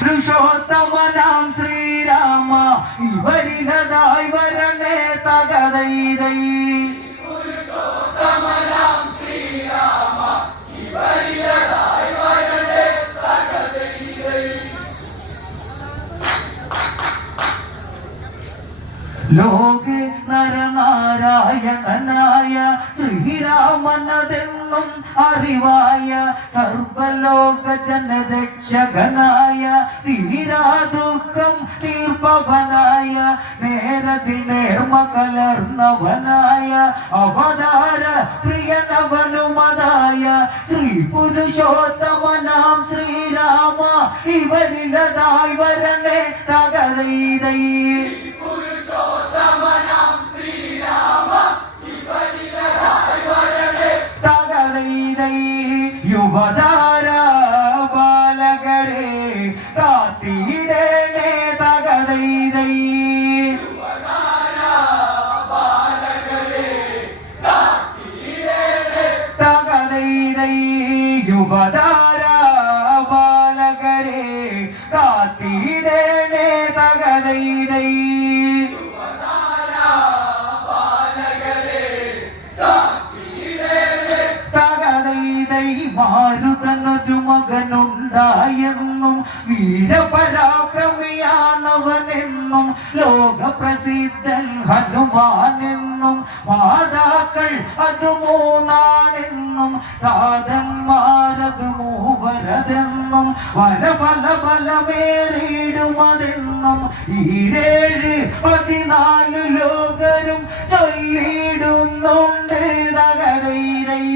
പുരുഷോത്തമനാം ശ്രീരാമ ഇവരിലതായി വരണേ തകതൈതൈ. പുരുഷോത്തമനാം ശ്രീരാമ ഇവരിലതായി വരണേ തകതൈതൈ. ലോകെ നരനാരായണനായ ശ്രീരാമനതെന്നും അറിവായ സർവലോക ജനരക്ഷകനായ തീരാ ദുഃഖം തീർപ്പവനായ നേരത്തിൽ നേർമ കലർന്നവനായ അവതാര പ്രിയനവനുമതായ ശ്രീ പുരുഷോത്തമനാം ശ്രീരാമ ഇവരിലതായി വരണേ തകതൈതൈ. പുരുഷോത്തമനാം ശ്രീരാമ ഇവരിലതായി വരണേ തകതൈതൈ. യുവതാര ബാലകരെ കാത്തിടണേ തകതൈതൈ. യുവതാര ബാലകരെ കാത്തിടണേ തകതൈതൈ. യുവതാര ബാലകരെ കാത്തിടണേ തകതൈതൈ. മാരുതനൊരു മകനുണ്ടായെന്നും വീരപരാക്രമിയാണവനെന്നും ലോകപ്രസിദ്ധൻ ഹനുമാനെന്നും മാതാക്കൾ അത് മൂന്നാണെന്നും താതന്മാരത് മൂവരതെന്നും വരഫലഫലമേറിയിടുമതെന്നും ഈരേഴ് 14 ലോകരും ചൊല്ലിയിടുന്നുണ്ട് തകതൈതൈ.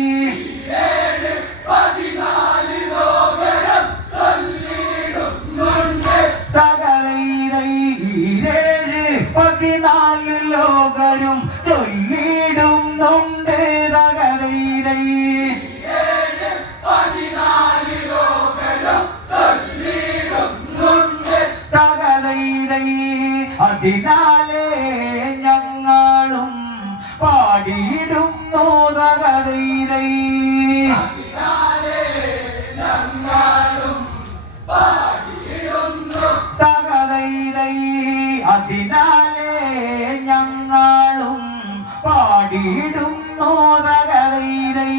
ലോകരും ചൊല്ലിടുന്നുണ്ട് തകതൈതൈ. തകതൈതൈ. അതിനാലേ ഞങ്ങളും പാടിയിടുന്നു തകതൈതൈ. തകതൈതൈ. അതിനാലേ ഞങ്ങളും പാടിയിടുന്നു തകതൈതൈ.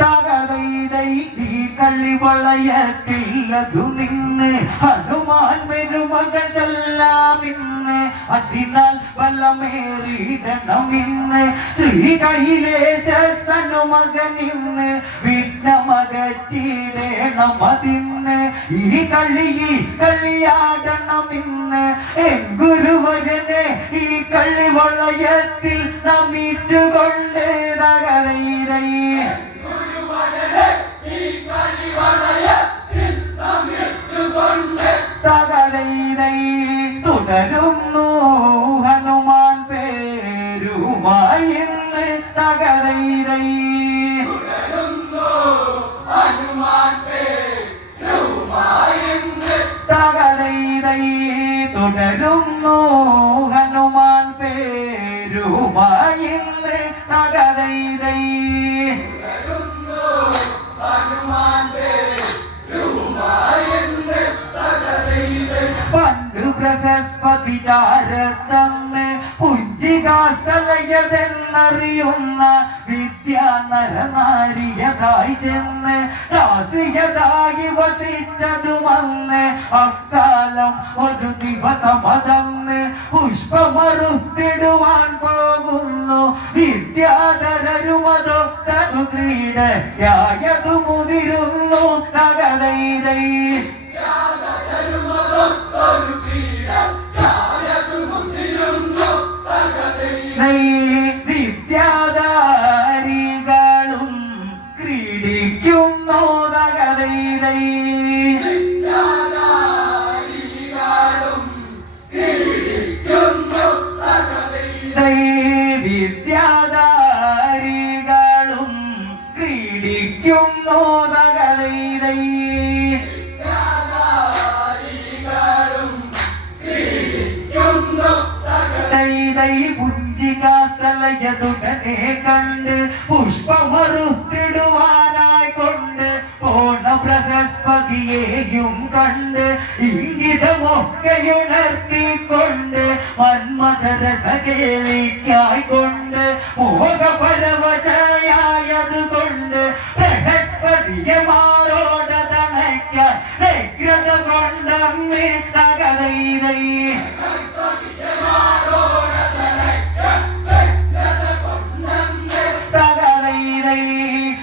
തകതൈതൈ. ഈ കളിവളയത്തില്ലതു നിന്ന് ഹനുമാൻ പെരുമകൾ ചെല്ലാമിന്ന്. അതിനാൽ ബലമേറിയിടണമെന്ന് ശ്രീ കൈലേശനുമകനിന്ന് വിഘ്നമകറ്റിയിടേണമതിന്ന്. ഈ കളിയിൽ കളിയാടണമെന്ന് എൻ ഗുരുവരനെ ഈ കളിവളയത്തിൽ നമിച്ചുകൊണ്ട് തകതൈതൈ. തകതൈതൈ. തുടരുന്നു ഹനുമാൻ പേരുമായി ഇന്ന് തകതൈതൈ. തകതൈതൈ. തുടരുന്നു ഹനുമാൻ പേരുമായി ഇന്ന് തകതൈതൈ. പണ്ട് ബൃഹസ്പതി ചാരത്തന്ന് പുഞ്ചികാസ്ഥലയതെന്നറിയുന്ന വിദ്യ നരനാരിയതായി ചെന്ന് ദാസിയതായി വസിച്ചതുമന്ന്. അക്കാലം ഒരു ദിവസമതന്ന് പുഷ്പമറുത്തിടുവാൻ പോകുന്നു വിദ്യാധരരുമതൊത്തതു ക്രീഡയായതു മുതിരുന്നു തകതൈതൈ. വിദ്യാധാരികളും ക്രീഡിക്കുന്നു തകതൈതൈ. വിദ്യാധാരികളും ക്രീഡിക്കുന്നു തകതൈതൈ. പുഞ്ചികാസ്ഥലയതുടനെ കണ്ട് പുഷ്പമറുത്തിടുന്നു പതിയെയും കണ്ട് ഇംഗിതമൊക്കെയുണർത്തിക്കൊണ്ട് മന്മഥരസകേളിക്കായിക്കൊണ്ട് മോഹപരവശയായതുകൊണ്ട് ബൃഹസ്പതിയെ മാറോടതണയ്ക്കാൻ വ്യഗ്രത കൊണ്ടങ്ങ് തകതൈതൈ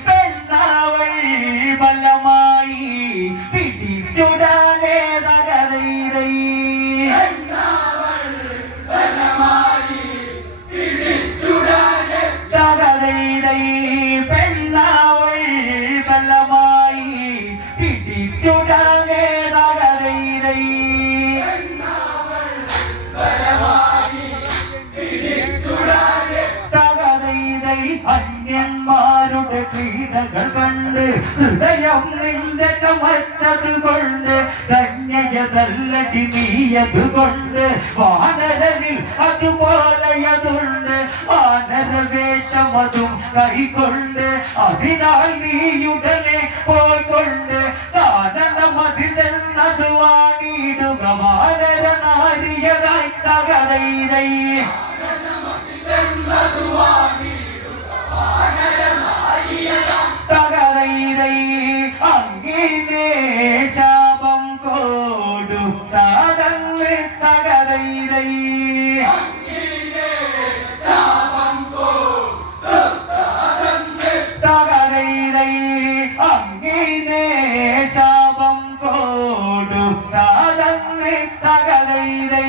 പെണ്ണാവൾ ബലമായി പിടിച്ചുടനെ തകതൈതൈ തകതൈതൈ പെണ്ണാവൾ ബലമായി പിടിച്ചുടനെ തകതൈതൈ തകതൈതൈ അന്യന്മാരുടെ ക്രീഡകൾ കണ്ട് ഹൃദയം നിന്റെ ചമച്ചത് കൊണ്ട് ധന്യതല്ലടി നീയതുകൊണ്ട് വാനരനിൽ അതുപോലെയതുണ്ട് വാനരവേഷമതും കൈകൊണ്ട് അതിനാൽ നീയുടനെ പോയിക്കൊണ്ട് കാനനമതിൽ ചെന്നത് വാണിടുക വാനര നാരിയതായി തകതൈതൈ തകതൈതൈ അങ്ങിനെ ശാപം കൊടുത്തതങ്ങ് തകതൈതൈ തകതൈതൈ അങ്ങിനെ ശാപം കൊടുത്തതങ്ങ് തകതൈതൈ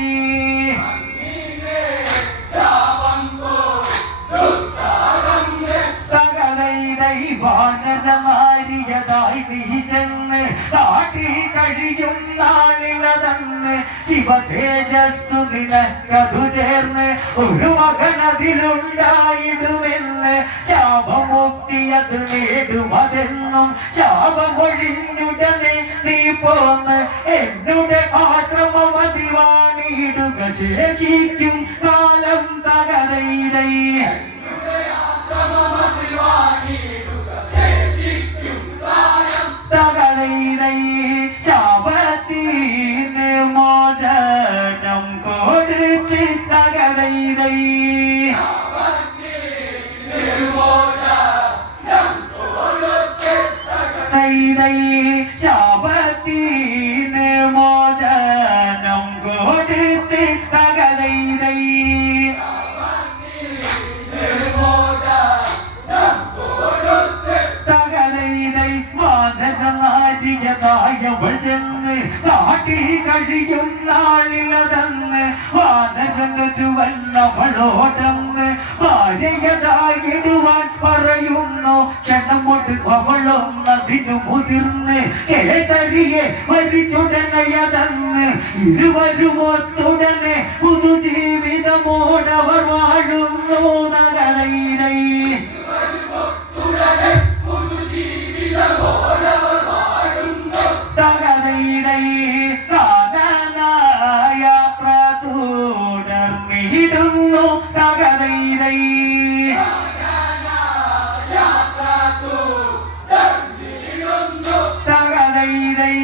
വാനരമാരിയതായി നീ ചെന്ന് കാട്ടിൽ കഴിയും നാളിലതന്ന് ശിവതേജസ്സു നിനക്കതു ചേർന്ന് ഒരു മകനതിലുണ്ടായിടുമെന്ന് ശാപമുക്തിയത് നേടുമതെന്നും ശാപമൊഴിഞ്ഞുടനെ നീ പോന്ന് എന്നുടെ ആശ്രമമതിൽ വാണിടുക ശേഷിക്കും കാലം തകതൈതൈ തകതൈതൈ ശാപത്തിന് മോചനം കൊടുത്ത് തകതൈതൈ തൈതൈ ശാപത്തിന് മോചനം കൊടുത്ത് തകതൈതൈ തകതൈതൈ വാനരനാരിയതായവൾ ചെന്ന് കാട്ടിൽ കഴിയും നാളിലതന്ന് വാനരനൊരുവന്നവളോടന്ന് ഭാര്യയതായിടുവാൻ പറയുന്നു ക്ഷണമൊട് അവളൊന്നതിനു മുതിർന്ന് കേസരിയെ മരിച്ചുടനെയതന്ന് ഇരുവരുമൊത്തുടനെ പുതുജീവിതമോടവർ വാഴുന്നു തകതൈതൈ തകതൈതൈ കാനനയാത്ര തുടർന്നിടുന്നു തകതൈതൈ തകതൈതൈ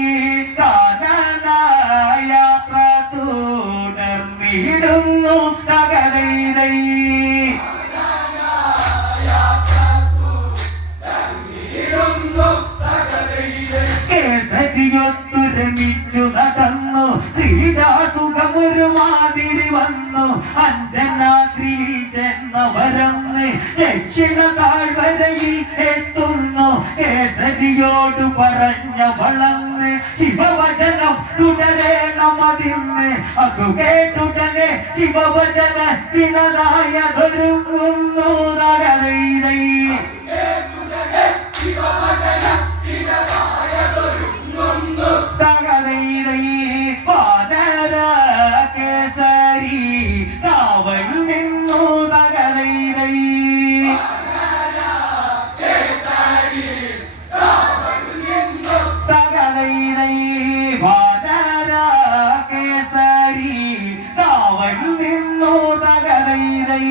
കാനനയാത്ര തുടർന്നിടുന്നു തകതൈതൈ കേസരിയൊത്തുരമിച്ചു നടന്നു ക്രീഡാസുഖമൊരു മാതിരി വന്നു അഞ്ജനാദ്രിയിൽ ചെന്നവരന്ന് ദക്ഷിണ താഴ്വരയിൽ എത്തുന്നു കേസരിയോട് പറഞ്ഞ വളർന്ന് ശിവവചനം തുടരേണമതിന്ന് അതു കേട്ടുടനെ ശിവവചനത്തിനതായതൊരുങ്ങുന്നു തകതൈതൈ തകതൈതൈ വാനര കേസരി കാവൽ നിന്നു തകതൈതൈ തകതൈതൈ വാനര കേസരി കാവൽ നിന്നു തകതൈതൈ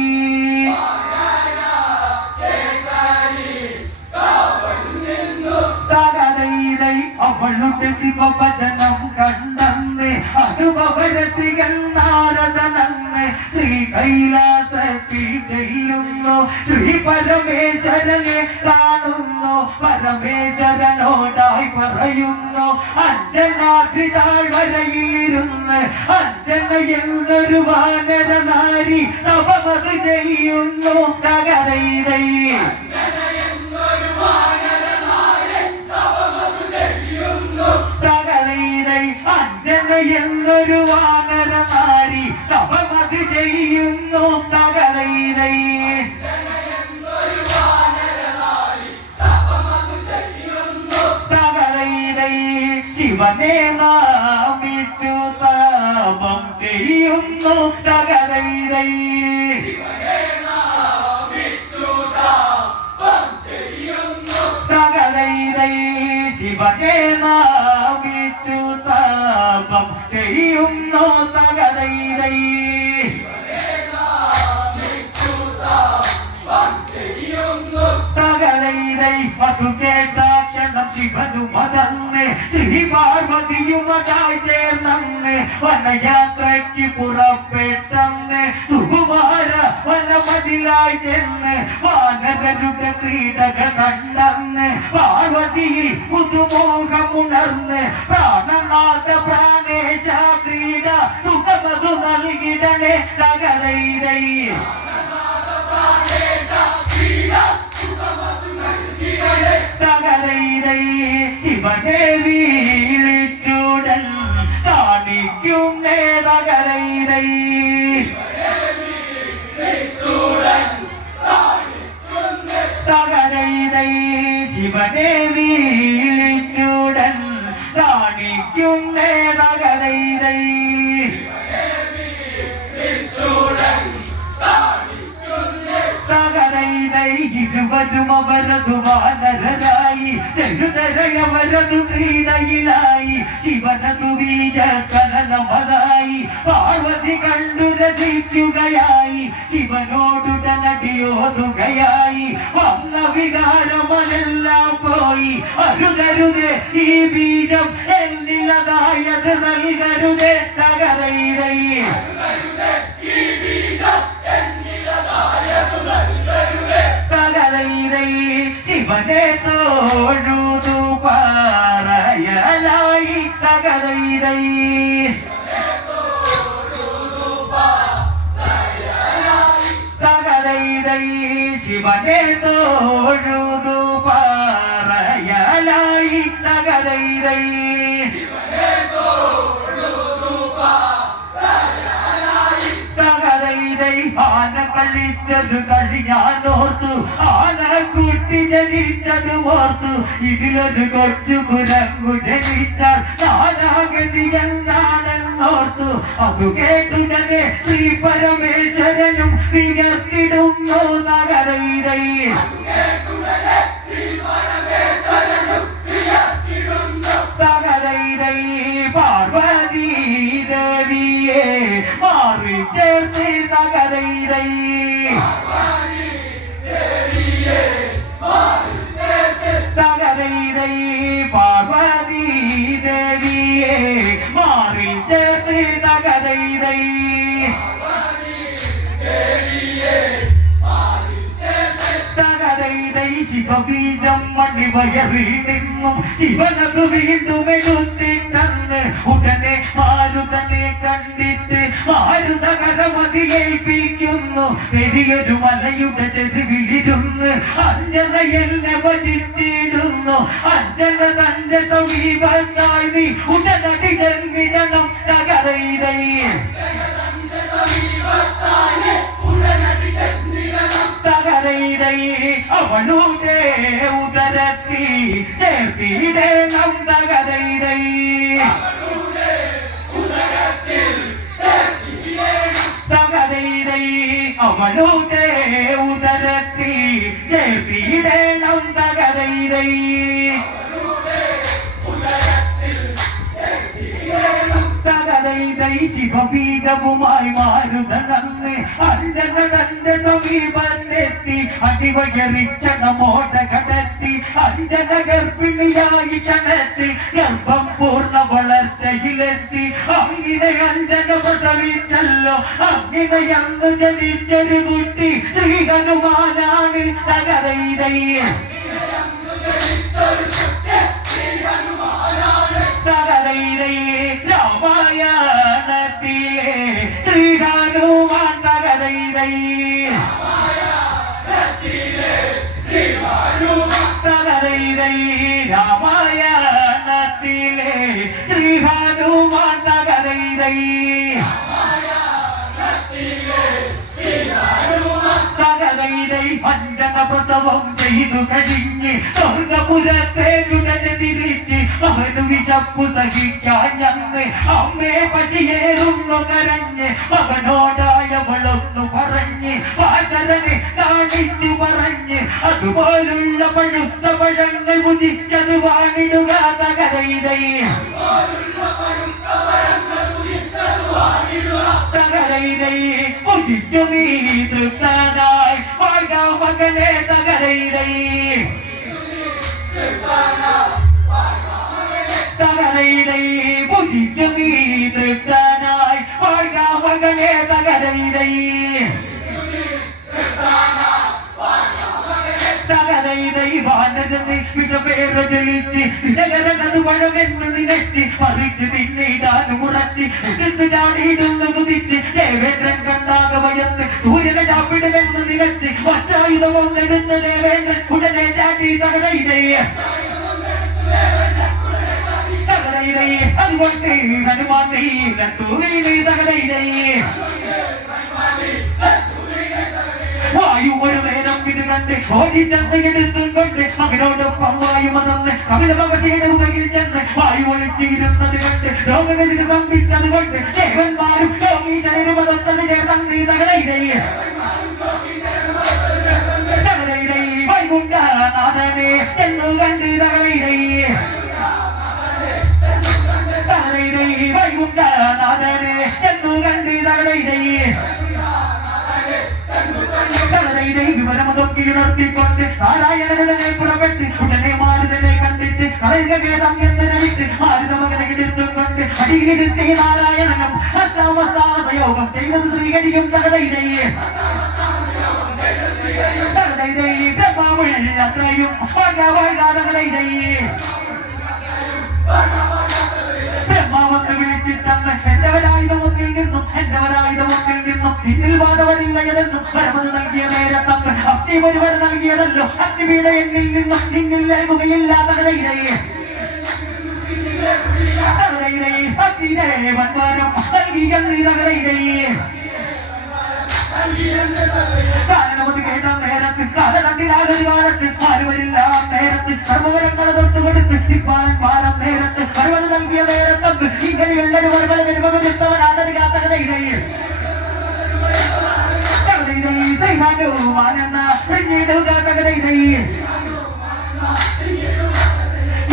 ശിവഭജനം കണ്ടെന്ന് അനുഭവരസികൻ നാരദനന്ന് ശ്രീ കൈലാസത്തിൽ ചെല്ലുന്നു ശ്രീ പരമേശ്വരനെ കാണുന്നു പരമേശ്വരനോടായി പറയുന്നു അഞ്ജനാദ്രിതാഴ്വരയിലിരുന്ന് അഞ്ജന എന്നൊരു വാനര നാരി തപമത് ചെയ്യുന്നു തകരൈതൈ അഞ്ജന എന്നൊരു വാനര നാരി തപമത് ചെയ്യുന്നു തകരൈതൈ ശിവനെ നാമിച്ചു താപം ചെയ്യുന്നു തകരൈതൈ തകരൈതൈ ശിവനെ നാമിച്ചു താപം ചെയ്യുന്നു തകരൈതൈ തകരൈതൈ അതു കേട്ടാക്ഷണം ശിവനും മതന്ന് ശ്രീ പാർവതിയും അതായി ചേർന്നന്ന് വനയാത്രയ്ക്ക് പുറപ്പെട്ടന്ന് സുകുമാര വനമതിലായി ചെന്ന് വാനരരുടെ ക്രീഡകൾ കണ്ടെന്ന് പാർവതിയിൽ പുതുമോഹമുണർന്ന് പ്രാണനാഥ പ്രാണേശ ക്രീഡ സുഖമതു നൽകിടണേ തകരൈതൈ തകരൈതൈ ശിവനെ വീളിച്ചൂടൻ കാണിക്കുന്നേ തകരൈതൈ തകരൈതൈ ശിവനെ വീളിച്ചൂടൻ കാണിക്കുന്നേ തകരൈതൈ തകരൈതൈ ഇരുവരും അവരതു വാനരരായി തെരുതരയവരതു ക്രീഡയിലായി ശിവനതു ബീജസ്ഖലനമതായി പാർവതി കണ്ടു രസിക്കുകയായി ശിവനോടുടനടിയോതുകയായി വന്ന വികാരമതെല്ലാം പോയി അരുതരുതേ ഈ ബീജം എന്നിലതായത് നൽകരുതേ തകരൈതൈ തകരൈതൈ ശിവനെ തോഴുതു പാറയലായി തകരൈതൈ തകരൈതൈ ശിവനെ തോഴുതു പാറയലായി തകരൈതൈ തകരൈതൈ ആന കളിച്ചത് കളി ഞാനോർത്തു ആന കുട്ടി ജനിച്ചത് ഓർത്തു ഇതിലൊരു കൊച്ചു കുരങ്ങു ജനിച്ചാൽ നാനാഗതി എന്താണെന്നോർത്തു അതു കേട്ടുടനെ ശ്രീ പരമേശ്വരനും വികർത്തിടുന്നു തകരൈതൈ തകരൈതൈ പാർവതി ദേവിയെ മാറി ചേർത്ത് തകരൈതൈ തകരൈതൈ പാർവതി ദേവിയെ മാറി ചേർത്ത് തകരൈതൈ തകരൈതൈ ശിവബീജം മണിവയറിൽ നിന്നും ശിവനതു വീണ്ടും എടുത്തിട്ടന്ന് ഉടനെ മാരുതനെ കണ്ടിട്ട് മാരുതകരമതിയേൽപ്പിക്കുന്നു പെരിയൊരു മലയുടെ ചെരുവിലിരുന്ന് അഞ്ജന എന്നെ ഭജിച്ചിടുന്നു അഞ്ജന തന്റെ സമീപത്തായി നീ ഉടനടി ചെന്നിടണം തകരൈതൈ തകരൈതൈ അവളുടെ ഉദരത്തിൽ ചേർത്തിടണം തകരൈതൈ തകരൈതൈ അവളുടെ ഉദരത്തിൽ ചേർത്തിടണം തകരൈതൈ തകരൈതൈ ശിവബീജവുമായി മാരുതനന്ന് അഞ്ജന തന്റെ സമീപത്തെത്തി അടിവയറിക്ഷണമോടെ കടത്തി അഞ്ജന ഗർഭിണിയായി ക്ഷണത്തിൽ ഗർഭം പൂർണ്ണ വളർച്ചയിലെത്തി അങ്ങനെ അഞ്ജന പ്രസവിച്ചല്ലോ അങ്ങനെ അന്ന് ജനിച്ചൊരു കുട്ടി ശ്രീ ഹനുമാനാണ് തകരൈതയ്യ രാമായണത്തിലെ ശ്രീ ഹനുമാൻ തകരൈതയ്യ രാമായണത്തിലെ ശ്രീ ഹനുമാൻ തകരൈതയ്യ അഞ്ജന പ്രസവം ചെയ്തു കഴിഞ്ഞ് സ്വർഗപുരത്തേക്കുടനെ തിരിച്ച് അവന് വിശപ്പു സഹിക്കാൻ ഞന്ന് അമ്മേ പശിയേറുന്നു കരഞ്ഞ് മകനോടായവളൊന്നു പറഞ്ഞ് വാസരനെ കാണിച്ചു പറഞ്ഞ് അതുപോലുള്ള പഴുത്ത പഴങ്ങൾ ഭുജിച്ചത് വാണിടുക തകരൈതയ്യ ഭുജിച്ചു നീ തൃപ്തനായി വാഴ മകനെ തകരൈതയ്യ ഭുജിച്ചു നീ തൃപ്തനായി വാഴ മകനെ തകരൈതയ്യ വിഷപേരൊലിച്ച് ദിനകരനത് പഴമെന്ന് നിലച്ച് പറിച്ച് തിന്നിടാനും ഉറച്ച് എടുത്ത് ചാടിയിടുന്ന കുതിച്ച് ദേവേന്ദ്രൻ കണ്ടാകെ ഭയന്ന് സൂര്യനെ ചാപ്പിടുമെന്ന് നിലച്ച് വസ്ത്രായുധമൊന്നെടുത്ത് ദേവേന്ദ്രൻ ഉടനെ ചാട്ടി തകരൈതയ്യ അതുകൊണ്ട് ഹനുമാൻ തൂവിലി തകരൈതയ്യ വായു ഒരു നേരം ഇത് കണ്ട് ഓടിച്ചെടുത്തും കൊണ്ട് മകനോടൊപ്പം വായു മതന്ന് കപില മകസിയുടെ മുഖയിൽ ചെന്ന് വായു ഒളിച്ചിരുന്നത് കണ്ട് രോഗഗതിന് സംഭിച്ചത് കൊണ്ട് ദേവന്മാരും ലോകീശനും മതത്തത് ചേർന്ന് തകരൈതയ്യ വൈകുണ്ഠനാഥനെ ചെന്നു കണ്ട് തകരൈതയ്യ വൈകുണ്ഠനാഥനെ ചെന്നു കണ്ട് തകരൈതയ്യ വിവരമതൊക്കെയുണർത്തിക്കൊണ്ട് നാരായണനെ പുറപ്പെട്ട് ഉടനെ മാരുതനെ കണ്ടിട്ട് കളയുകേതം എന്ന് നടിച്ച് മാരുത മകനെ എടുത്തും കൊണ്ട് അടിയിലെടുത്തി നാരായണനും അഷ്ടാമസ്താസയോഗം ചെയ്തത് ശ്രീകരിയും തകരൈതയ്യ ബ്രഹ്മാവുള്ളത്രയും തകരൈതയ്യ ബ്രഹ്മാവെന്ന് വിളിച്ചിട്ടന്ന് എന്റവരായുധമൊന്നിൽ നിന്നും നിന്നിൽ ബാധവരില്ലയതെന്നും പരമത് നൽകിയ നേരത്തന്ന് അഗ്നി ഒരുവർ നൽകിയതല്ലോ അഗ്നിവീണ എന്നിൽ നിന്നും നിന്നിൽ നൽകുകയില്ല തകരൈതയ്യ അഗ്നിദേവന്മാരും നൽകിയ തകരൈതയ്യ കാരണമത് കേട്ട നേരത്ത് കാലത്തിലാകൊരു കാലത്ത് ആരുവരില്ല നേരത്ത് സർവരങ്ങളെ തൊട്ട് കൊടുത്ത് ദിക്പാലൻ പാലം നേരത്ത് പരമത് നൽകിയ നേരത്തന്ന് ഇങ്ങനെയുള്ളൊരു വർമ്മല വരുമ്പവരുത്തവനാണത് കാത്തകതയിലയ്യ ശ്രീഹാനുമാനെന്ന പിന്നീടുക തകതയിലയ്യ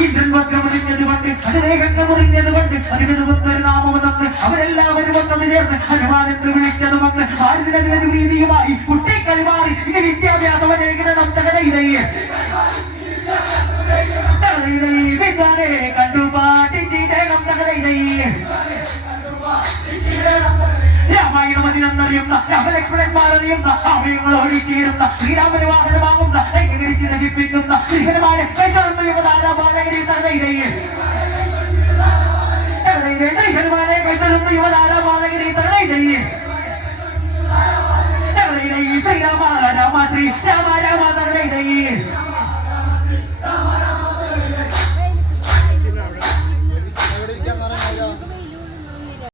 ഇന്ദ്രൻ വക്രമറിഞ്ഞത് കൊണ്ട് അതിരേഖങ്ങൾ മുറിഞ്ഞത് കൊണ്ട് അതിനൊരു നാമം തന്ന് അവരെല്ലാവരും ഒന്നത് ചേർന്ന് ഹനുമാൻ എന്ന് വിളിച്ചത് വന്ന് ഭാരതിനെതിരെ പ്രീതിയുമായി കുട്ടിക്കളി മാറി ഇനി വിദ്യാഭ്യാസം അനേകരണം തകരൈതയ്യ വിദ്വാനെ കണ്ടു പാട്ടിച്ചിടേണം തകരൈതയ്യ രാമായണം അതിനറിയുന്ന രാമലക്ഷ്മണന്മാരറിയുന്ന ആമയങ്ങൾ ഒഴിച്ചേരുന്ന ശ്രീരാമന് വാഹനമാകുന്ന ഏകീകരിച്ച് ദഹിപ്പിക്കുന്ന ശ്രീഹനുമാനെ കൈതൊഴുന്ന യുവതാരാപാലകരെ തകരൈതയ്യ ശ്രീഹനുമാനെ കൈതൊഴുന്ന യുവതാരാപാലകരെ തകരൈതയ്യ ശ്രീരാമ രാമ ശ്രീ രാമ രാമ